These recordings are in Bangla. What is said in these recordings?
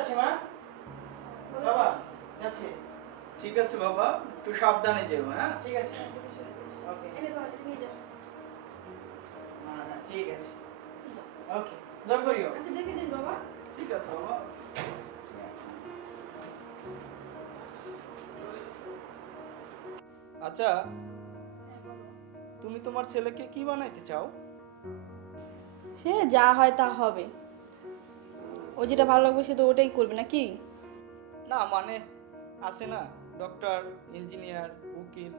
যাচ্ছে মা? বাবা যাচ্ছে। ঠিক আছে বাবা, একটু সাবধানে যেও। হ্যাঁ ঠিক আছে। ওকে। হ্যাঁ ঠিক আছে। ওকে, দোয়া করিও। আচ্ছা দেখে দিন বাবা। ঠিক আছে বাবা। আচ্ছা, তুমি তোমার ছেলেকে কি বানাইতে চাও? সে যা হয় তা হবে, ও যেটা ভালো লাগবে সে তো ওটাই করবে নাকি? না মানে আছে না, ডক্টর, ইঞ্জিনিয়ার, উকিল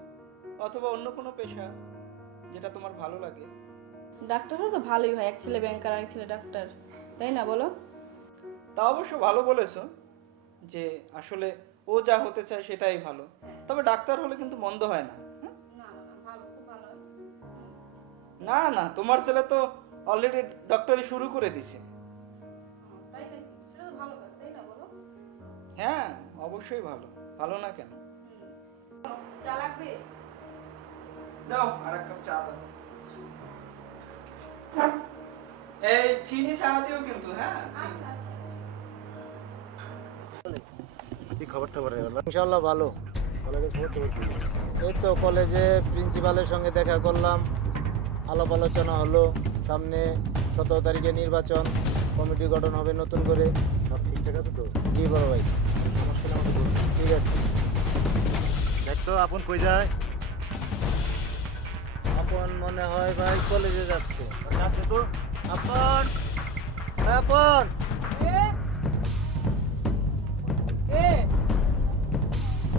অথবা অন্য কোনো পেশা যেটা তোমার ভালো লাগে। ডাক্তার হলে তো ভালোই হয়, এক ছেলে ব্যাংকার আর এক ছেলে ডাক্তার, তাই না বলো? তা অবশ্য ভালো বলেছো যে আসলে ও যা হতে চায় সেটাই ভালো, তবে ডাক্তার হলে কিন্তু মন্দ হয় না। না না, তোমার ছেলে তো অলরেডি ডক্টরি শুরু করে দিছে। হ্যাঁ অবশ্যই ভালো, ভালো না কেন? চা লাগবে? দাও আর এক কাপ চা দাও। এই চিনি ছাড়া দিও কিন্তু। হ্যাঁ কি খবরটা বলে গেল? ইনশাআল্লাহ ভালো। কলেজের খবর টবর কি? এই তো কলেজে প্রিন্সিপালের সঙ্গে দেখা করলাম, আলাপ আলোচনা হলো। সামনে 17 তারিখে নির্বাচন, কমিটি গঠন হবে নতুন করে। সব ঠিকঠাক আছে তো? জি বড় ভাই, সমস্যা না আমাকে বলুন। ঠিক আছে। দেখ তো আপন কই যায়? আপন মনে হয় ভাই কলেজে যাচ্ছে। যাচ্ছে তো? আপন আপন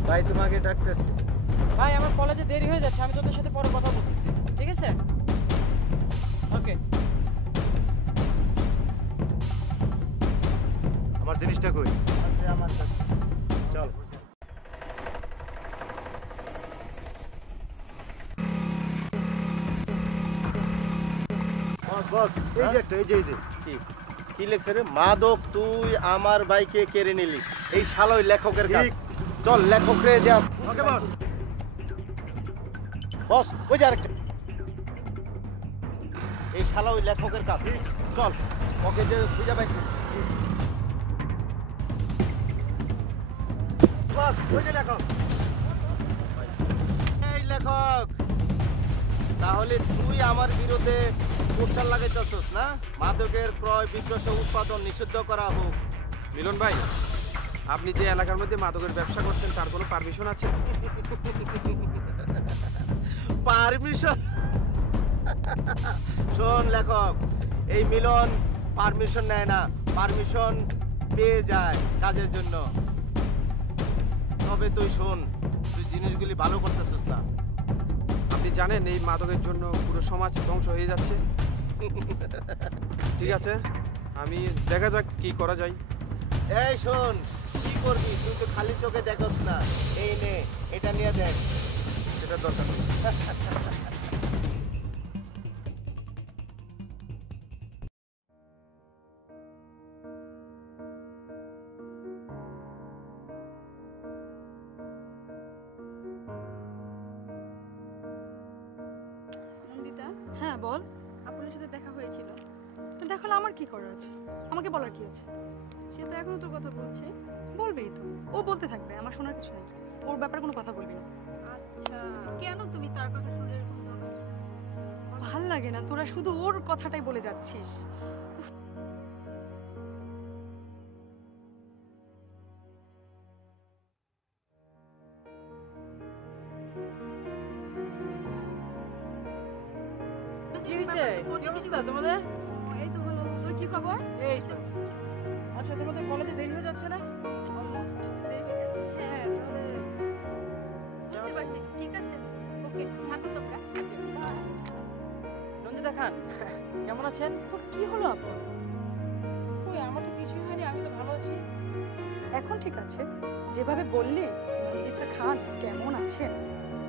ভাই তোমাকে ডাকতেছে। ভাই আমার কলেজে দেরি হয়ে যাচ্ছে, আমি তোদের সাথে পরে কথা বলতেছি, ঠিক আছে? ওকে। আমার জিনিসটা কই? আছে আমার কাছে। চল। বস এই যে একটা, এই যে কি লেখছে রে? মাদক তুই আমার বাইকে কেড়ে নিলি, এই শালোই লেখকের কাজ। চল লেখক রে যা। ওকে বস। বস ওই যে আরেকটা, এই শালা ওই লেখকের কাজ। চল ওকে যে খুঁজে পাই। বস ওই যে লেখক। এই লেখক, তাহলে তুই আমার বিরুদ্ধে পোস্টার লাগাইতেছস না? মাদকের ক্রয় বিক্রয় উৎপাদন নিষিদ্ধ করা হোক। মিলন ভাই, আপনি যে এলাকার মধ্যে মাদকের ব্যবসা করছেন তার কোনো পারমিশন আছে? পারমিশন? শোন লেখক, এই মিলন পারমিশন নেয় না, পারমিশন পেয়ে যায় কাজের জন্য। তবে তুই শোন, তুই জিনিসগুলি ভালো করতেছিস না। আপনি জানেন এই মাদকের জন্য পুরো সমাজ ধ্বংস হয়ে যাচ্ছে। ঠিক আছে, আমি দেখা যাক কি করা যায়। এই শোন, কি করবি? তুই তো খালি চোখে দেখোস না। এই নে, এটা নিয়ে দেখ। সেটার দরকার নেই। নন্দিতা, হ্যাঁ বল। আপনার সাথে দেখা হয়েছিল। তো দেখালে আমার কি করার আছে? আমাকে বলার কি আছে? সে তো এখনো তোর কথা বলছে। বলবেই তো, ও বলতে থাকবে, আমার শোনার কিছু নেই। ওর ব্যাপারে কোনো কথা বলবি না। আচ্ছা, কেন তুমি তার কথা শুনে এরকম জানো? ভাল লাগে না, তোরা শুধু ওর কথাটাই বলে যাচ্ছিস। কি হইছে? কি অবস্থা তোমাদের? এই তো ভালো, তোর কি খবর? এই তো। আচ্ছা তোমাদের কলেজে দেরি হয়ে যাচ্ছে না? অলমোস্ট দেরি হয়ে গেছে। হ্যাঁ তাহলে বুঝতে পারছি, ঠিক আছে। ওকে, থাকো তোমরা। নন্দিতা খান, কেমন আছেন? তোর কি হলো আপন? ওই আমার তো কিছুই হয়নি, আমি তো ভালো আছি। এখন ঠিক আছে, যেভাবে বললি নন্দিতা খান কেমন আছেন,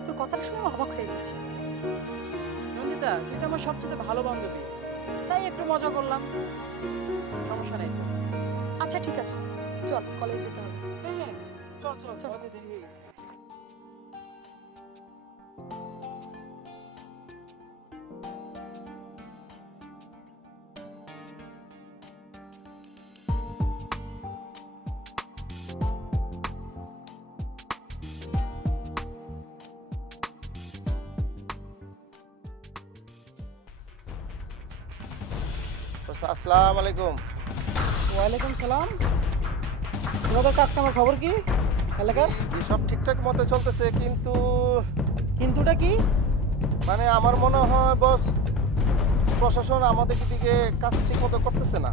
তোর কথাটা শুনে আমি অবাক হয়ে গেছি। নন্দিতা, তুই তো আমার সবচেয়ে ভালো বান্ধবী, তাই একটু মজা করলাম, সমস্যা নেই তো। আচ্ছা ঠিক আছে, চল কলেজ যেতে হবে। হ্যাঁ হ্যাঁ, চল চল, চল। কলেজে দেরি হয়ে গেছে। আসসালামু আলাইকুম। ওয়ালাইকুম সালাম। তোমাদের কাজ কামের খবর কি এলাকার? জি সব ঠিকঠাক মতো চলতেছে, কিন্তু কিন্তুটা কি? মানে আমার মনে হয় বস, প্রশাসন আমাদের দিকে কাজ ঠিক মতো করতেছে না।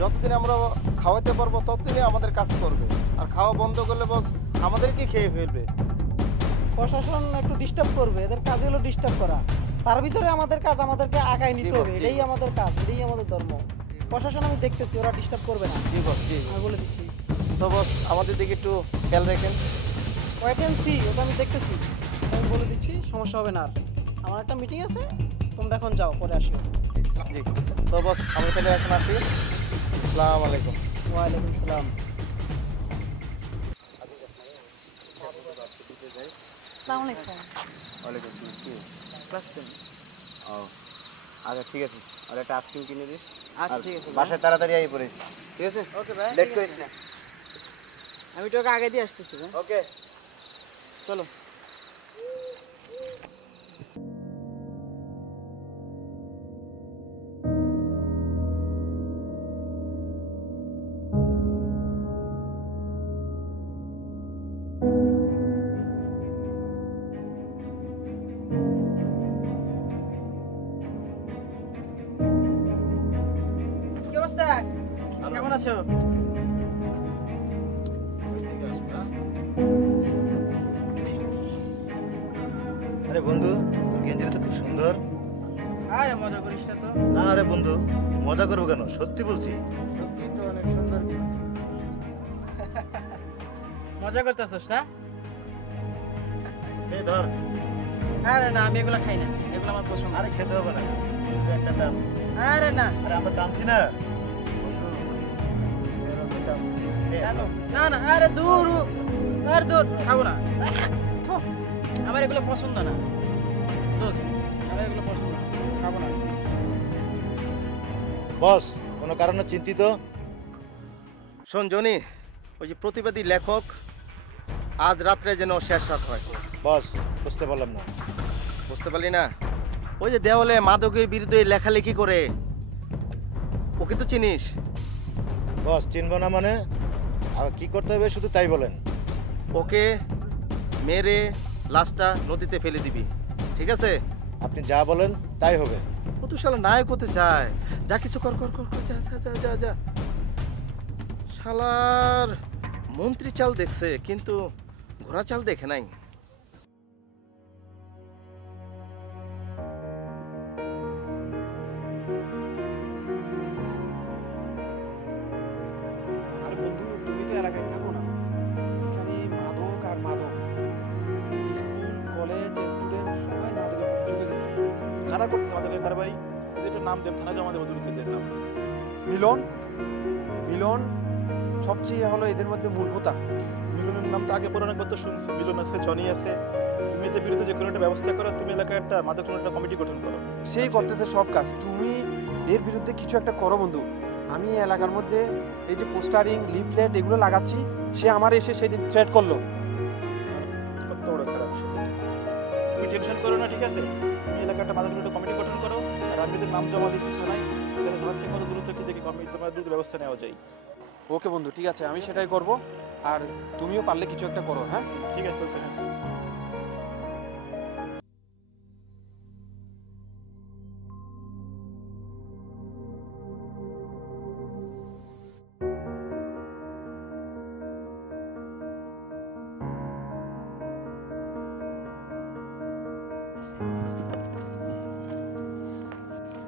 যতদিন আমরা খাওয়াতে পারবো ততদিনই আমাদের কাজ করবে, আর খাওয়া বন্ধ করলে বস আমাদেরকে খেয়ে ফেলবে। প্রশাসন একটু ডিস্টার্ব করবে, এদের কাজ হলো ডিস্টার্ব করা। তার ভিতরে আমাদের কাজ আমাদেরকে আগায় নিতে জি বস, হবে, জি এটাই বস। আমাদের কাজ, এটাই আমাদের ধর্ম। প্রশাসন আমি দেখতেছি, ওরা ডিস্টার্ব করবে না, জি বস, জি আমি বলে দিচ্ছি। তো বস আমাদের দিকে একটু খেয়াল রাখেন। ওয়েট অ্যান্ড সি, ওটা আমি দেখতেছি, আমি বলে দিচ্ছি, সমস্যা হবে না। আর আমার একটা মিটিং আছে, তোমরা এখন যাও, পরে আসিও। জি তো বস আমি তাহলে এখন আসি। আসসালামু আলাইকুম। ওয়ালাইকুম সালাম। আসসালামু আলাইকুম। ওয়ালাইকুম আসসালাম। ক্লাস 10। ও আচ্ছা ঠিক আছে, আর একটা আইসক্রিম কিনে দিস। আচ্ছা আর ঠিক আছে, বাসায় তাড়াতাড়ি আই পড়িস, ঠিক আছে? ওকে ভাই, লেট ঠিক করিস আছে। না। আমি তোকে আগে দিয়ে আসতেছি ভাই, ওকে। চলো। কি অবস্থা? কেমন আছো? আরে বন্ধু, তোর গেঞ্জিটা তো খুব সুন্দর। আরে মজা করিস না তো। না আরে বন্ধু, মজা করবো কেন, সত্যি বলছি। সত্যি তো অনেক সুন্দর। মজা করতেছস না? এই ধর। আরে না, আমি এগুলো খাই না, এগুলো আমার পছন্দ। আরে খেতে হবে না, তুই একটা টান। আরে না। আরে আমরা টানছি না বন্ধু, এরকম টানছি। নে, জানো না না, আরে দূর, আর দূর, খাবো না। থু, আমার এগুলো পছন্দ না দোস্ত, আমার এগুলো পছন্দ না, খাবো না। বস কোনো কারণে চিন্তিত? শোন জনি, ওই যে প্রতিবাদী লেখক আজ রাত্রে যেন শেষ রাত হয়। বস বুঝতে পারলাম না। বুঝতে পারলি না? ওই যে দেওয়ালে মাদকের বিরুদ্ধে লেখালেখি করে, ওকে তো চিনিস? বস চিনব না মানে? আর কি করতে হবে শুধু তাই বলেন। ওকে মেরে লাশটা নদীতে ফেলে দিবি, ঠিক আছে? আপনি যা বলেন তাই হবে। ও তো শালা নায়ক হতে চায়, যা কিছু কর কর কর কর, যা যা যা যা যা। শালার মন্ত্রী চাল দেখছে কিন্তু ঘোড়া চাল দেখে নাই। আর বন্ধু তুমি তো এলাকায় থাকো না, এখানে মাদক আর মাদক, স্কুল কলেজ স্টুডেন্ট সবাই মাদকের প্রতি চলে গেছে। কারা করছে মাদকের কারবারি? এদের নাম দেব, থানা জমা দেবো দুর্নীতিদের নাম। মিলন, মিলন সবচেয়ে হলো এদের মধ্যে মূল হোতা। মিলনের নাম তো আগে পরে অনেকবার তো শুনছি। মিলন আছে, জনি আছে। তুমি এদের বিরুদ্ধে যে কোনো একটা ব্যবস্থা করো, তুমি এলাকায় একটা মাদক কোনো একটা কমিটি গঠন করো। সেই করতেছে সব কাজ, তুমি এর বিরুদ্ধে কিছু একটা করো বন্ধু। আমি এলাকার মধ্যে এই যে পোস্টারিং লিফলেট এগুলো লাগাচ্ছি, সে আমার এসে সেদিন থ্রেট করলো। কত বড় খারাপ সে। তুমি টেনশন করো না, ঠিক আছে? তুমি এলাকাটা মাদক বিরুদ্ধে কমিটি গঠন করো, আর আমি এদের নাম জমা দিচ্ছি থানায়, যেন ধরার থেকে কত দ্রুত কি দেখি কমিটি তোমার দ্রুত ব্যবস্থা নেওয়া যায়। ওকে বন্ধু, ঠিক আছে, আমি সেটাই করব। আর তুমিও পারলে কিছু একটা করো, হ্যাঁ? ঠিক আছে, ওকে।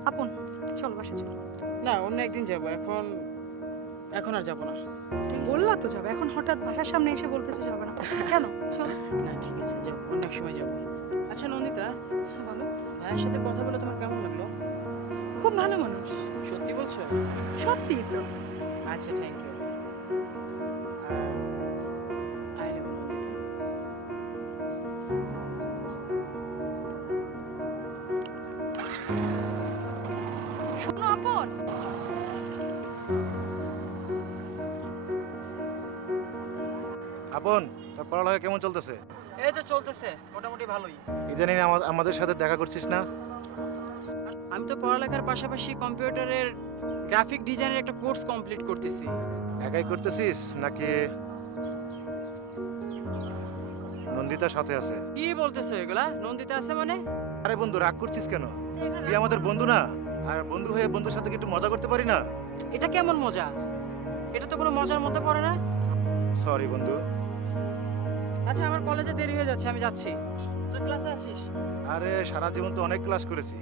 আপন, চলো বাসা চলো। না, অন্য একদিন যাবো, এখন এখন আর যাবো না। ঠিক আছে? বললা তো যাবে, এখন হঠাৎ বাসার সামনে এসে বলতেছো যাবে না কেন? চলো। না ঠিক আছে, যাও, অন্য এক সময় যাবো। আচ্ছা নন্দিতা, বলো। ভাইয়ের সাথে কথা বলে তোমার কেমন লাগলো? খুব ভালো মানুষ, সত্যি বলছো? সত্যি তো। আচ্ছা, thank you. I love Nandita. শোনো আপন, আপন, তোর পড়ালেখা কেমন চলতেছে? এই তো চলতেছে মোটামুটি ভালোই। ইদানিং আমাদের সাথে দেখা করছিস না? আমি তো পড়ালেখার পাশাপাশি কম্পিউটারের গ্রাফিক ডিজাইনের একটা কোর্স কমপ্লিট করতেছি। একাই করতেছিস নাকি নন্দিতার সাথে আছে? কি বলতেছো এগুলা? নন্দিতা আছে মানে? আরে বন্ধু, রাগ করছিস কেন? তুই আমাদের বন্ধু না? আর বন্ধু হয়ে বন্ধুর সাথে কি একটু মজা করতে পারি না? এটা কেমন মজা? এটা তো কোনো মজার মধ্যে পড়ে না। সরি বন্ধু। আচ্ছা, আমার কলেজে দেরি হয়ে যাচ্ছে, আমি যাচ্ছি। তোর ক্লাসে আসিস? আরে সারা জীবন তো অনেক ক্লাস করেছি,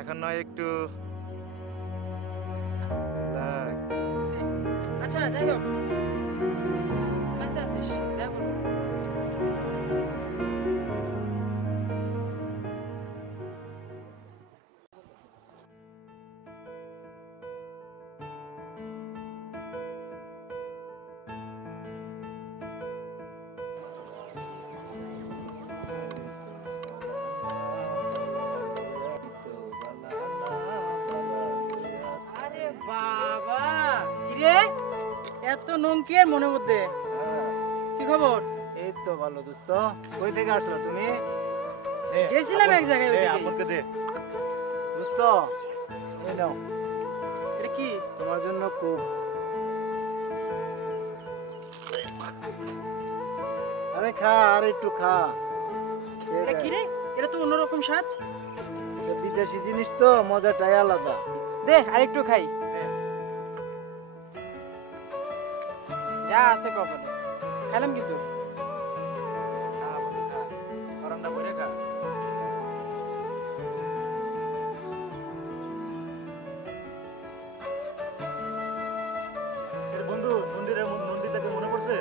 এখন নয় একটু relax। আচ্ছা, যাই হোক, ক্লাসে আসিস, দেখা করবো। আরে বাবা, কিরে এত নঙ্কের মনের মধ্যে? কি খবর? এই তো ভালো দোস্ত। কই থেকে আসলো তুমি? গেছিলাম এক জায়গায়, ওইদিকে। আমাকে দে দোস্ত, এই নাও এটা কি? তোমার জন্য খুব। আরে খা, আর একটু খা। এটা কি রে? এটা তো অন্যরকম স্বাদ। এটা বিদেশি জিনিস তো, মজাটাই আলাদা। দে আরেকটু খাই। যা আছে কপালে খাইলাম কিন্তু। গরমটা ভরে খা। এর বন্ধু নন্দিতাকে মনে পড়ছে?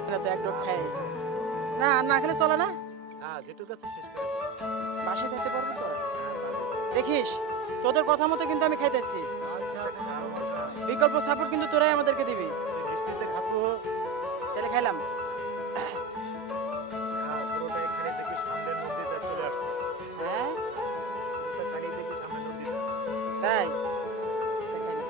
এটা তো একটু খাই না, না খেলে চলে না। হ্যাঁ, যেটুকু আছে শেষ করে দে। বাসায় যেতে পারবো তো? দেখিস, তোদের কথা মতো কিন্তু আমি খাইতেছি। বিকল্প সাপোর্ট কিন্তু তোরাই আমাদেরকে দিবি। বৃষ্টিতে খাবো। তাহলে খাইলাম। পুরোটা এখানে দেখি সামনে নন্দিতা চলে আসছে। হ্যাঁ পুরোটা খালি দেখি সামনে নন্দিতা। তাই? তা খাইলাম।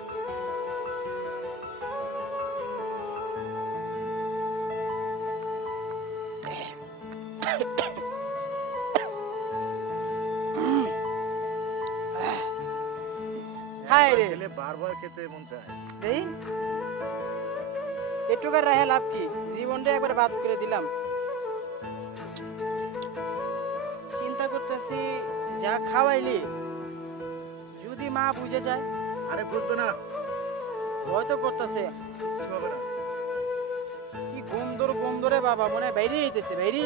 হায় রে, খেলে বারবার খেতে মন চায়। এই এটুকার রাহে লাভ কি? জীবনটা একবার বাদ করে দিলাম। চিন্তা করতেছি, যা খাওয়াইলি যদি মা বুঝে যায়। আরে বুঝবে না, ভয় তো করতেছে। কিছু হবে না। কি গন্ধ রে বাবা, মনে হয় বাইরে আইতেছে। আরে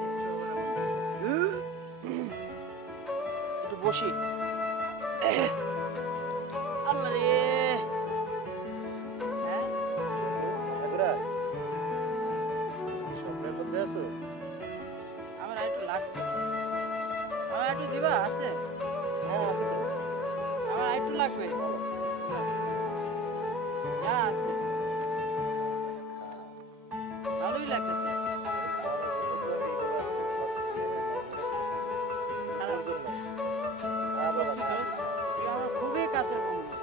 কিচ্ছু হবে না বন্ধু। একটু বসি। আল্লাহ রে। হ্যাঁ, আগুরা, স্বপ্নের মধ্যে আছো? আমার একটু লাগবে। আমার একটু দিবা? আছে? হ্যাঁ, আছে তো। আমার একটু লাগবে। যা আছে ভালোই লাগতেছে। খারাপ সত্যি দোস্ত, তুই আমার খুবই কাছের বন্ধু।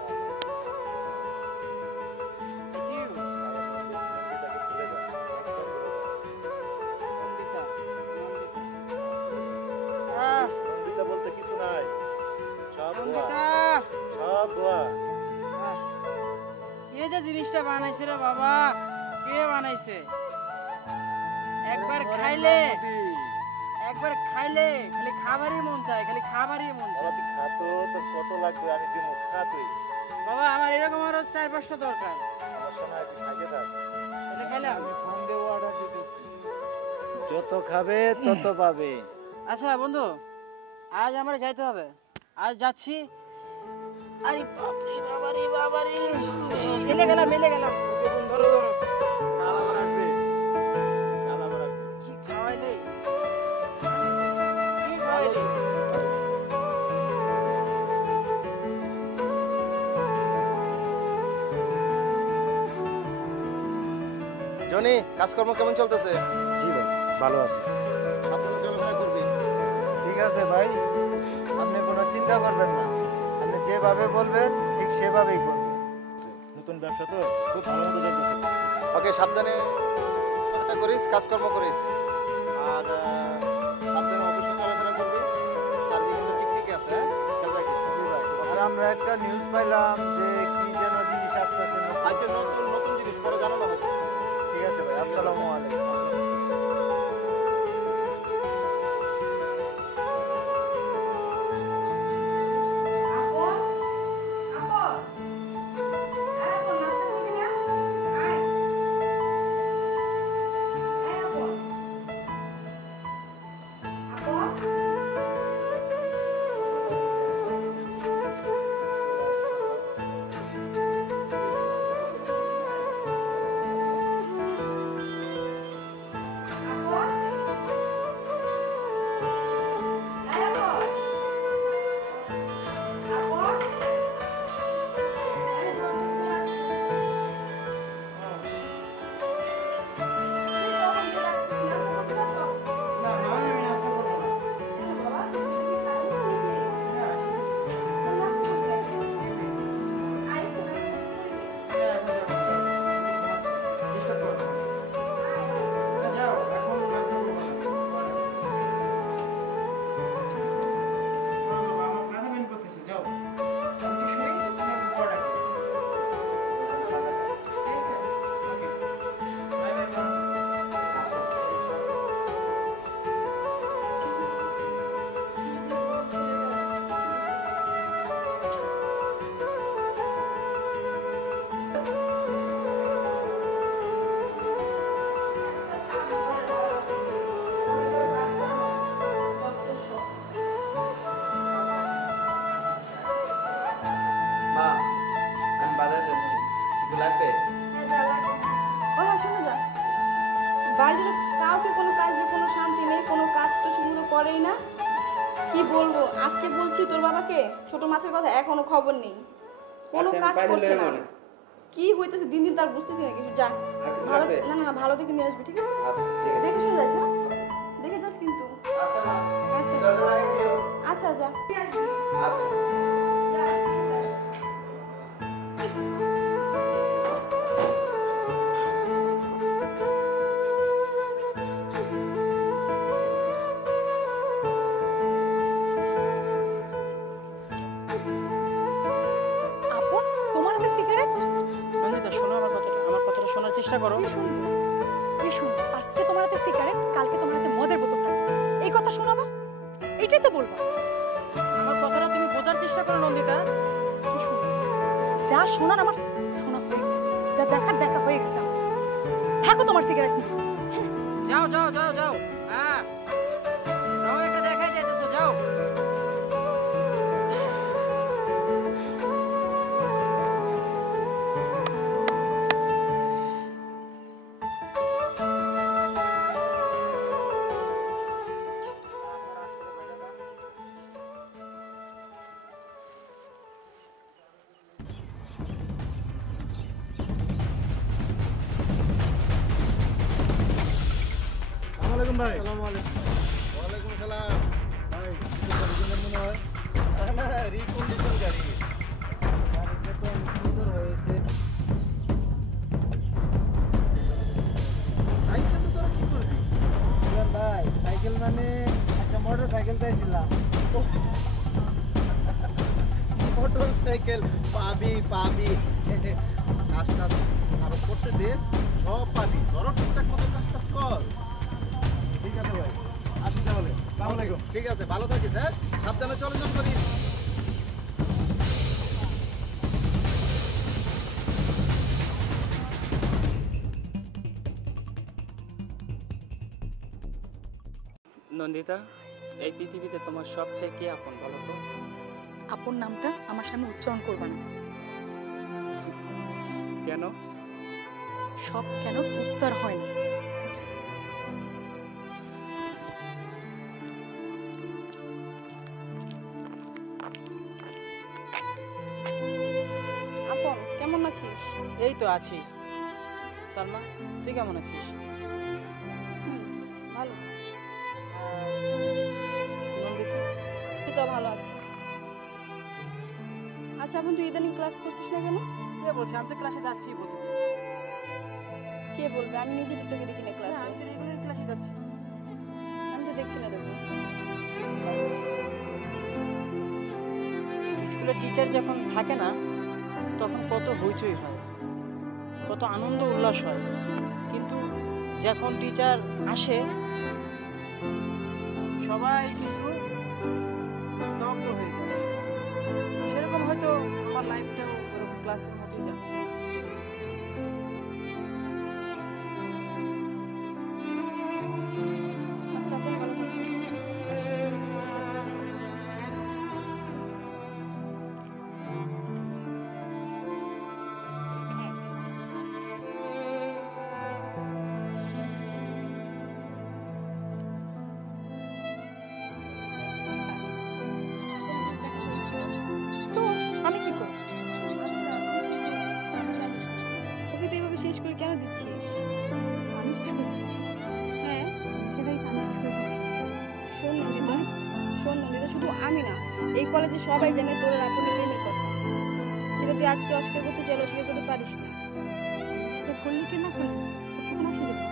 Thank you. নন্দিতা, আহ, নন্দিতা বলতে কিছু নাই, সব দোয়া, নন্দিতা। সব দোয়া। আহ, কে যে জিনিসটা বানাইছে রে বাবা? কে বানাইছে? একবার খাইলে খালি খাবারই মন চায়, খালি খাবারই মন বাবা চায়। তুই খা তো, তোর কত লাগবে আমি দিব, খা তুই। বাবা আমার এরকম আরো 4-5টা দরকার। সমস্যা নাই, তুই খাইতে থাক। তাহলে খাইলাম। আমি ফোন দিয়ে অর্ডার দিতেছি। যত খাবে তত পাবে। আচ্ছা বন্ধু, আজ আমার যাইতে হবে। আজ যাচ্ছি। আরে বাপরে বাবারে, মেলে গেলাম। ধরো ধরো। কাল আবার আসবে, কাল আবার আসবে। কি খাওয়াইলে? জনি, কাজকর্ম কেমন চলতেছে? জি ভাই, ভালো আছে। সাবধানে চলাফেরা করবি। ঠিক আছে ভাই, আপনি কোনো চিন্তা করবেন না। আপনি যেভাবে বলবেন ঠিক সেভাবেই করবেন। নতুন ব্যবসা তো খুব ভালো মতো চলতেছে। ওকে, সাবধানে চলাফেরা করিস, কাজকর্ম করিস। আর সাবধানে অবশ্যই চলাফেরা করবি। চারদিকে কিন্তু টিকটিকি আছে, হ্যাঁ? খেয়াল রাখিস। আমরা একটা নিউজ পাইলাম যে কি যেন জিনিস আসতেছে। আচ্ছা, নতুন নতুন জিনিস পরে জানানো হবে। ঠিক আছে ভাই, আসসালামু আলাইকুম। না মা, আমি নাস্তা করবো না। না, ঠিক আছে। হ্যাঁ, এখন যাবো, যাও। আচ্ছা, disturb করো না। না, যাও, এখন নাস্তা করবো না। ঠিক আছে? আমার মাথা পেন করতেছে, যাও। একটু শুই, তারপর পরে ডাকবো। ঠিক আছে? ওকে। বাই বাই মা। মা, আমি বাজারে যাচ্ছি, কিছু লাগবে? ও হ্যাঁ, শোনো যা, বাড়িতে তো কাউকে কোনো কাজ দিয়ে কোনো শান্তি নেই, কোনো কাজ তো ঠিকমতো করেই না। কি বলবো, আজকে বলছি তোর বাবাকে ছোট মাছের কথা, এখনো খবর নেই, কোনো আচ্ছা, আমি কাজ বাইরে করছে লয়ে না। মনে। কি হইতেছে দিন দিন তার বুঝতেছি না কিছু। যা আর কিছু ভালো, লাগবে? না না না, ভালো দেখে নিয়ে আসবি, ঠিক আছে? আচ্ছা, ঠিক আছে। দেখে শুনে যাস, হ্যাঁ দেখে যাস কিন্তু। আচ্ছা মা, আচ্ছা দরজা লাগিয়ে দিও। আচ্ছা, যা আচ্ছা। আপন, তোমার হাতে সিগারেট? নন্দিতা, শোনো আমার কথাটা শোনার চেষ্টা করো। কি শুনবো? কি শুনবো? আজকে তোমার হাতে সিগারেট, কালকে তোমার হাতে মদের বোতল থাকবে। এই কথা শোনাবা? এটাই তো বলবা। আমার কথাটা তুমি বোঝার চেষ্টা করো নন্দিতা। কি শুনবো? যা শোনার আমার শোনা হয়ে গেছে, যা দেখার দেখা হয়ে গেছে আমার। থাকো তোমার সিগারেট নিয়ে। যাও যাও যাও যাও। হ্যাঁ, রং একটা দেখাই যাইতেছো, যাও। আসসালামু আলাইকুম ভাই। আসসালামু আলাইকুম। ওয়ালাইকুম সালাম। ভাই, কিছু প্রয়োজনের মনে হয়? না, রিকন্ডিশন গাড়ি। গাড়িটা তো অনেক সুন্দর হয়েছে। সাইকেল তো তোরা কি করবি? বুঝলেন ভাই, সাইকেল মানে একটা মোটর সাইকেল চাইছিলাম। মোটর সাইকেল পাবি পাবি। কাজ টাজ আরো করতে দে, সব পাবি। ধরো ঠিকঠাক মতো কাজ টাজ কর। ঠিক আছে ভাই, আসি তাহলে। আসসালামু আলাইকুম। ঠিক আছে, ভালো থাকিস। হ্যাঁ, সাবধানে চলাচল করিস। নন্দিতা, এই পৃথিবীতে তোমার সবচেয়ে কে আপন বলো তো? আপন নামটা আমার সামনে উচ্চারণ করবা না। কেন? সব কেন উত্তর হয় না। আচ্ছা, আপন কেমন আছিস? এই তো আছি। সালমা, তুই কেমন আছিস? ভালো। নন্দিতা, তুই তো ভালো আছি। আচ্ছা আপন, তুই ইদানিং ক্লাস করছিস না কেন? কে বলছে? আমি তো ক্লাসে যাচ্ছি প্রতিদিন। কে বলবে? আমি নিজে তোকে দেখি না হ্যাঁ, ক্লাসে। আমি তো রেগুলার ক্লাসে যাচ্ছি। আমি তো দেখছি না তোকে। স্কুলের টিচার যখন থাকে না তখন কত হইচই হয়, কত আনন্দ উল্লাস হয়, কিন্তু যখন টিচার আসে সবাই কিন্তু স্তব্ধ হয়ে যায়। সেরকম হয়তো আমার লাইফটাও ওরকম ক্লাসের মতোই যাচ্ছে। আচ্ছা আপন ভালো থাকিস। তো আমি কি করব? ওকে তো এভাবে শেষ করে কেন দিচ্ছিস? আমি শেষ করে দিচ্ছি। হ্যাঁ সেটাই তো আমি শেষ করে দিচ্ছি। শোন নন্দিতা, শোন নন্দিতা, শুধু আমি না, এই কলেজে সবাই জানে তোর আর আপনের প্রেমের কথা। সেটা তুই আজকে অস্বীকার করতে চাইলে অস্বীকার করতে পারিস না। সেটা করলি কি না করলি তখন আসে যাবে।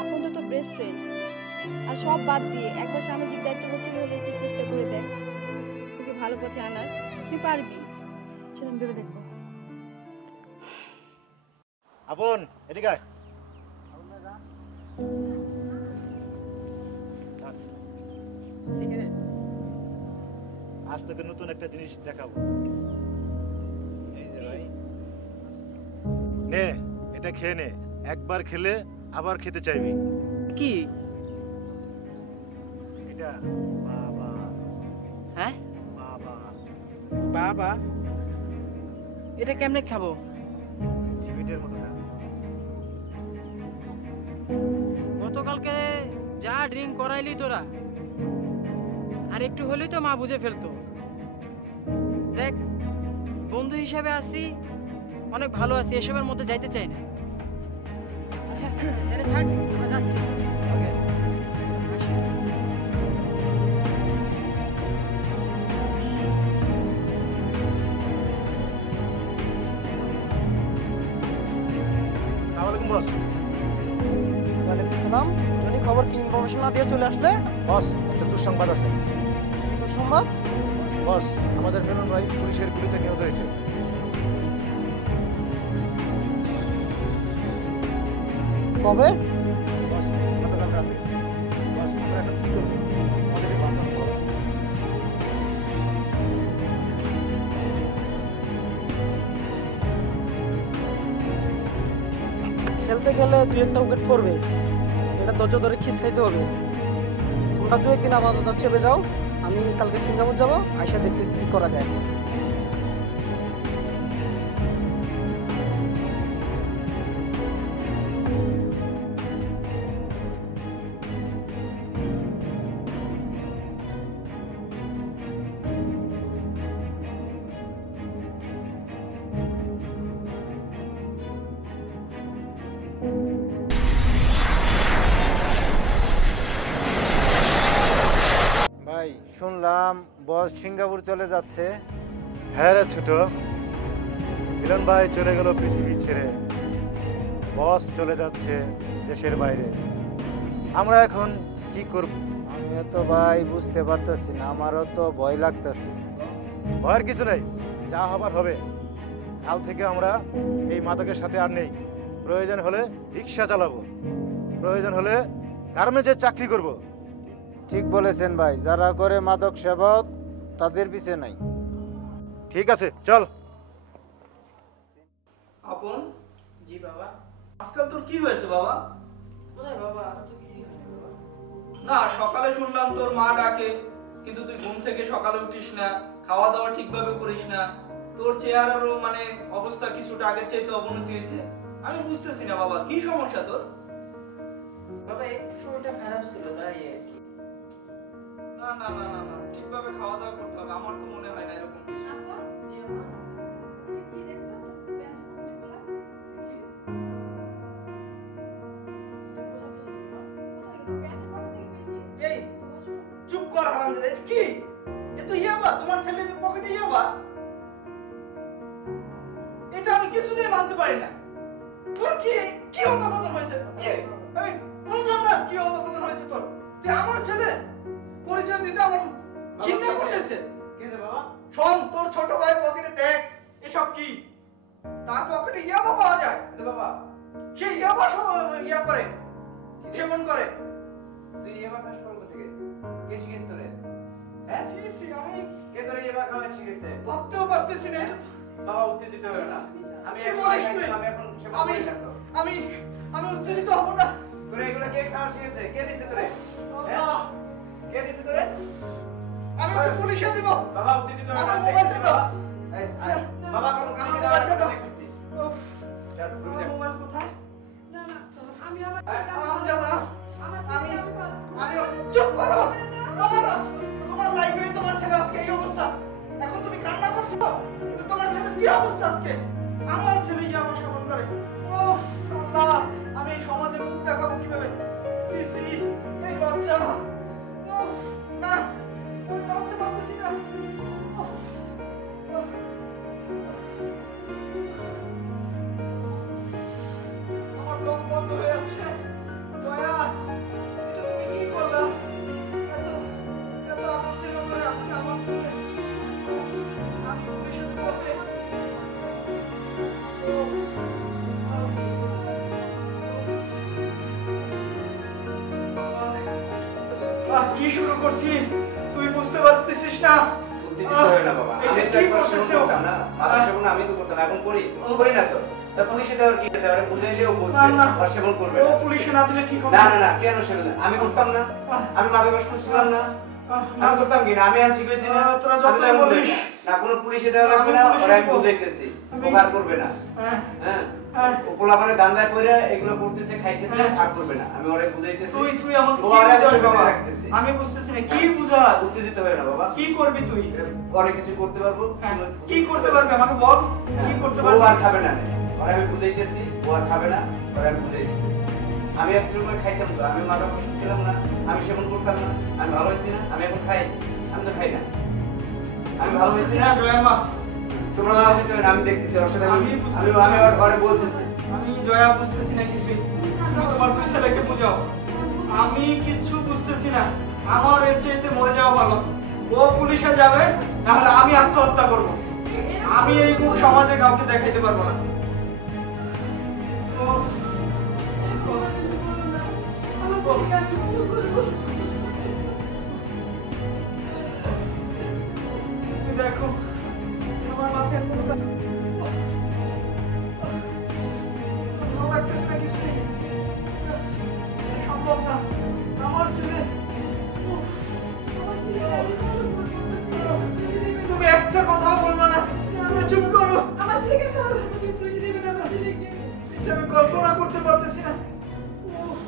আপন তো তোর বেস্ট ফ্রেন্ড। আর সব বাদ দিয়ে একবার সামাজিক দায়িত্ববোধ থেকে হলে তুই চেষ্টা করে দেখ তোকে ভালো পথে আনার, তুই পারবি। সেটা আমি ভেবে দেখবো। আপন এদিকে আয়। সিগারেট আজ তোকে নতুন একটা জিনিস দেখাবো। এই যে ভাই, নে এটা খেয়ে নে, একবার খেলে আবার খেতে চাইবি। কি? এটা বাবা হ্যাঁ বাবা বাবা, এটা কেমনে খাবো? সিমেন্টের মতো না। গতকালকে যা ড্রিঙ্ক করাইলি তোরা, আর একটু হলেই তো মা বুঝে ফেলতো। দেখ, বন্ধু হিসাবে আছি, অনেক ভালো আছি, এসবের মধ্যে যাইতে চাই না। আচ্ছা তাহলে থাক, আমরা যাচ্ছি। ওকে। আসি। আসসালামু আলাইকুম বস। ওয়ালাইকুম সালাম। তুমি খবর কি ইনফরমেশন না দিয়ে চলে আসলে? বস একটা দুঃসংবাদ আছে। কি দুঃসংবাদ? বস আমাদের মেনন ভাই পুলিশের গুলিতে নিহত হয়েছে। কবে? বস গতকাল রাতে। বস আমরা এখন কি করবো? আমাদেরকে বাঁচানো হবে। খেলতে গেলে দুই একটা উইকেট পড়বে, এটা ধৈর্য ধরে খিস খাইতে হবে। তোমরা দু একদিন আপাতত চেপে যাও, আমি কালকে সিঙ্গাপুর যাবো, আইসা দেখতেছি কি করা যায়। ভাই শুনলাম বস সিঙ্গাপুর চলে যাচ্ছে। হ্যাঁ রে ছোট, মিলন ভাই চলে গেল পৃথিবী ছেড়ে, বস চলে যাচ্ছে দেশের বাইরে। আমরা এখন কি করব? আমিও তো ভাই বুঝতে পারতেছি না, আমারও তো ভয় লাগতেছে। ভয়ের কিছু নেই, যা হবার হবে। কাল থেকে আমরা এই মাদকের সাথে আর নেই। প্রয়োজন হলে রিক্সা চালাবো, প্রয়োজন হলে গার্মেন্টসে চাকরি করব। ঠিক বলেছেন ভাই, যারা করে মাদক সেবক তাদের পিছে নাই। ঠিক আছে চল। আপন, জি বাবা। আজকাল তোর কি হয়েছে বাবা? কোথায় বাবা? আর তো কিছুই হয়নি বাবা। না, সকালে শুনলাম তোর মা ডাকে, কিন্তু তুই ঘুম থেকে সকালে উঠিস না, খাওয়া দাওয়া ঠিকভাবে করিস না, তোর চেহারারও মানে অবস্থা কিছুটা আগের চাইতে অবনতি হয়েছে। আমি বুঝতেছি না বাবা, কি সমস্যা তোর? বাবা একটু শরীরটা খারাপ ছিল তাই আর কি। না না না না না, ঠিকভাবে খাওয়া দাওয়া করতে হবে। আমার তো মনে হয় না এরকম কিছু। জি বাবা। এই চুপ কর হারামজাদা, এটা কি? এ তো ইয়াবা, তোমার ছেলের পকেটে ইয়াবা? এটা আমি কিছুতেই মানতে পারি না। তোর কি কি অধপতন হয়েছে? আমি বুঝলাম না কি অধপতন হয়েছে তোর। তুই আমার ছেলে পরিচয় দিতে আমার ঘৃণা করতেছে। কি হয়েছে বাবা? শোন, তোর ছোট ভাইয়ের পকেটে দেখ এসব কি। তার পকেটে ইয়াবা পাওয়া যায়। কিন্তু বাবা সে ইয়াবা ইয়া করে, সেবন করে। তুই এবার কাজ করবো থেকে কে শিখেছে তোরে? হ্যাঁ সি সি, আমি কে তোরে এবার খাওয়া শিখেছে? ভাবতেও পারতেছি না এটা। বাবা উত্তেজিত হয়ে না। আমি কি এখন বলিস তুই? আমি এখন সেবা আমি করি থাকতো। আমি আমি উত্তেজিত হব না। তোরে এগুলো কে খাওয়া শিখেছে? কে দিছে তোরে? হ্যাঁ? আল্লাহ, কে দিছে তোরে? আমি ওকে পুলিশে দিব। বাবা উত্তেজিত হয়ে না। আমার মোবাইলটা দেখতেছি দাও। বাবা। এই, আয়। বাবা কোনো পুলিশে আমার দেওয়া মোবাইলটা দাও। দেখতেছি। উফ, চল রুমে আমার যা। মোবাইল কোথায়? না না আমি আমার হারামজাদা, আমার আমি আমি চুপ করো। তোমার লাইফে তোমার ছেলে আজকে এই অবস্থা। এখন তুমি কান্না করছো, কিন্তু তোমার ছেলে কি অবস্থা আজকে? আমার ছেলে ইয়াবা সেবন করে। উফ আল্লাহ, আমি এই সমাজে মুখ দেখাবো কিভাবে? সি সি, এই বাচ্চা। উফ না, আমি ভাবতে পারতেছি না। উফ, আমার দম বন্ধ হয়ে যাচ্ছে। জয়া, এটা তুমি কি করলা? এত এত আদর ছিল করে আজকে আমার ছেলে। উফ, আমি পুলিশে বলবে। কি শুরু করছি তুই বুঝতে পারতেছিস না? উত্তেজিত হয়ে না বাবা। এটা আমি তো কি একবার করতেছে সেবন ও? করতাম না। মাথা সেবন আমি তো করতাম, এখন করি করি না তো। তা পুলিশে দেওয়ার কি আছে? আরে বুঝাইলেও বুঝবে, না, না। আর সেবন করবে ও না। পুলিশে না দিলে ঠিক হবে না না না, কেন সেবন? আমি করতাম না। আমি মাদকাসক্ত ছিলাম না। আমি করতাম কি না? আমি আর ঠিক হয়েছি না। তোরা আমি যতই তো এমন বলিস। করি না। না কোনো পুলিশে দেওয়া লাগবে আমি না, পুলিশে ওরা আমি দিব। বুঝাইতেছি। আমি- উপকার করবে না। হ্যাঁ, হ্যাঁ হ্যাঁ। ও পোলাপানে দান্দায় পড়ে এগুলো করতেছে, খাইতেছে, হ্যাঁ। আর করবে না। আমি ওরে বুঝাইতেছি। তুই আমাকে ও কি আর বুঝাস চোখে বাবা? রাখতেছি। আমি বুঝতেছি না কি বুঝাস? উত্তেজিত হয়ে না বাবা। কি করবি তুই? অনেক কিছু করতে পারবো। হ্যাঁ, কি করতে পারবি আমাকে বল। কি করতে পারবি? ও আর খাবে না। ওরা আমি বুঝাইতেছি, ও আর খাবে না, ওরা আমি বুঝাই দিতেছি। আমি এক সময় খাইতাম তো, আমি মাথা বসে ছিলাম না, আমি সেবন করতাম না, আমি ভালো হয়েছি না, আমি এখন খাই, আমি তো খাই না। আমি ভালো হয়েছি না, জয়া মা, তোমরা বুঝতে হবে না, আমি দেখতেছি ওর সাথে আমি বুঝতেছি আমি না। ওর ঘরে বলতেছি। আমি জয়া বুঝতেছি না কিছুই। তুমি তোমার দুই ছেলেকে বুঝাও। আমি কিচ্ছু বুঝতেছি না। আমার এর চাইতে মরে যাওয়া ভালো। ও পুলিশে যাবে, নাহলে আমি আত্মহত্যা করব। আমি এই মুখ সমাজে কাউকে দেখাইতে পারবো না। উফ, দেখো আমার মাথায় পুরোটা ভালো লাগতেছে না কিছুই। সম্ভব না আমার ছেলে। উফ, তুমি একটা কথাও বলবো না, তুমি চুপ করো। আমার ছেলেকে ভালো তুমি পুলিশে দেবে না আমার ছেলেকে। এটা আমি কল্পনা করতে পারতেছি না। উফ।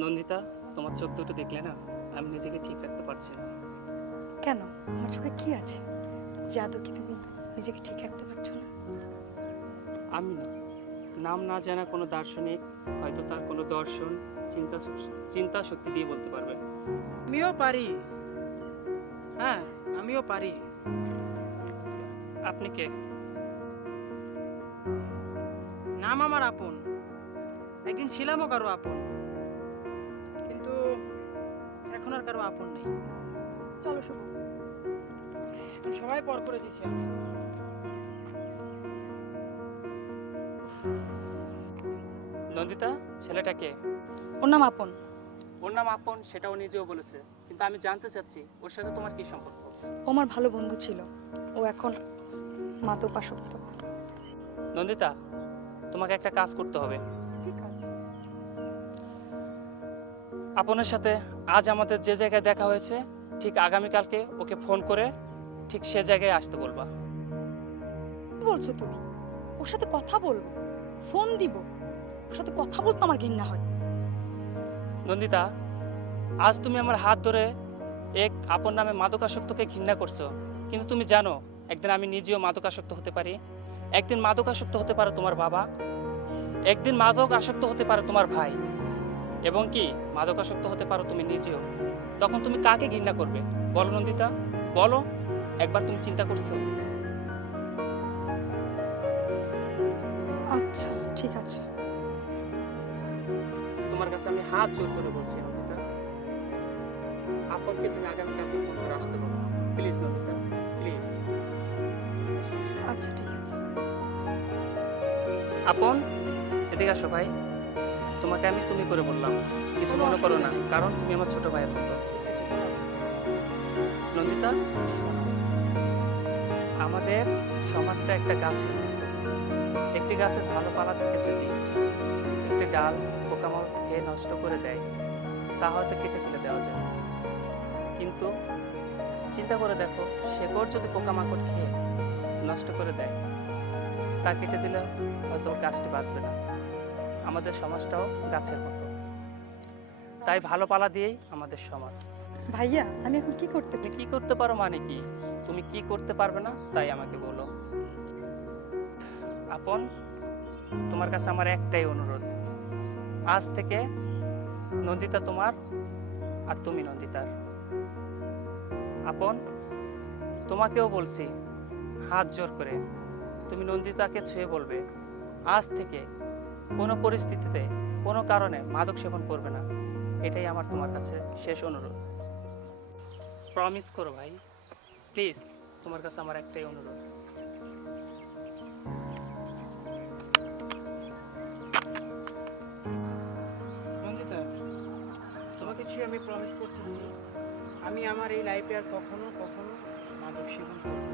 নন্দিতা, তোমার চোখ দুটো দেখলে না, আমি নিজেকে ঠিক রাখতে পারছি না। কেন আমার চোখে কি আছে জাদু কি তুমি নিজেকে ঠিক রাখতে পারছো না? আমি না, নাম না জানা কোনো দার্শনিক হয়তো তার কোনো দর্শন চিন্তা শক্তি দিয়ে বলতে পারবে। আমিও পারি, হ্যাঁ আমিও পারি। আপনি কে? নাম আমার আপন, একদিন ছিলামও কারো আপন, কিন্তু এখন আর কারো আপন নেই। চলো শুভ। সবাই পর করে দিয়েছে। নন্দিতা, ছেলেটা কে? ওর নাম আপন। ওর নাম আপন, সেটা ও নিজেও বলেছে, কিন্তু আমি জানতে চাচ্ছি ওর সাথে তোমার কি সম্পর্ক? ও আমার ভালো বন্ধু ছিল, ও এখন মাদকাসক্ত। নন্দিতা, তোমাকে একটা কাজ করতে হবে। ঠিক আছে। আপনের সাথে আজ আমাদের যে জায়গায় দেখা হয়েছে, ঠিক আগামীকালকে ওকে ফোন করে ঠিক সে জায়গায় আসতে বলবা। কি বলছো তুমি? ওর সাথে কথা বলবো, ফোন দিব? ওর সাথে কথা বলতে আমার ঘৃণা হয়। নন্দিতা, আজ তুমি আমার হাত ধরে এক আপন নামে মাদকাসক্তকে ঘৃণা করছো, কিন্তু তুমি জানো একদিন আমি নিজেও মাদকাসক্ত হতে পারি। একদিন মাদকাসক্ত হতে পারে তোমার বাবা, একদিন মাদক আসক্ত হতে পারে তোমার ভাই, এবং কি মাদকাসক্ত হতে পারো তুমি নিজেও। তখন তুমি কাকে ঘৃণা করবে বলো নন্দিতা, বলো, একবার তুমি চিন্তা করছো? আচ্ছা ঠিক আছে। তোমার কাছে আমি হাত জোর করে বলছি নন্দিতা, আপনকে তুমি আগামীকালকে ফোন করে আসতে বলো প্লিজ নন্দিতা, প্লিজ। আচ্ছা ঠিক আছে। আপন এদিকে আসো ভাই, তোমাকে আমি তুমি করে বললাম, কিছু মনে করো না, কারণ তুমি আমার ছোট ভাইয়ের মতো। নন্দিতা শোনো, আমাদের সমাজটা একটা গাছের মতো। একটি গাছের ভালো পালা থেকে যদি একটি ডাল পোকামাকড় খেয়ে নষ্ট করে দেয়, তা হয়তো কেটে ফেলে দেওয়া যায়, কিন্তু চিন্তা করে দেখো শেকড় যদি পোকামাকড় খেয়ে নষ্ট করে দেয়, তা কেটে দিলে হয়তো গাছটি বাঁচবে না। আমাদের সমাজটাও গাছের মতো, তাই ভালো পালা দিয়েই আমাদের সমাজ। ভাইয়া আমি এখন কি করতে তুমি কি করতে পারো মানে কি? তুমি কি করতে পারবে না তাই আমাকে বলো। আপন তোমার কাছে আমার একটাই অনুরোধ, আজ থেকে নন্দিতা তোমার আর তুমি নন্দিতার। আপন তোমাকেও বলছি হাত জোর করে, তুমি নন্দিতাকে ছুঁয়ে বলবে আজ থেকে কোনো পরিস্থিতিতে কোনো কারণে মাদক সেবন করবে না। এটাই আমার তোমার কাছে শেষ অনুরোধ। প্রমিস করো ভাই, প্লিজ, তোমার কাছে আমার একটাই অনুরোধ। নন্দিতা, তোমাকে ছুঁয়ে আমি প্রমিস করতেছি, আমি আমার এই লাইফে আর কখনো কখনো মাদক সেবন করব না।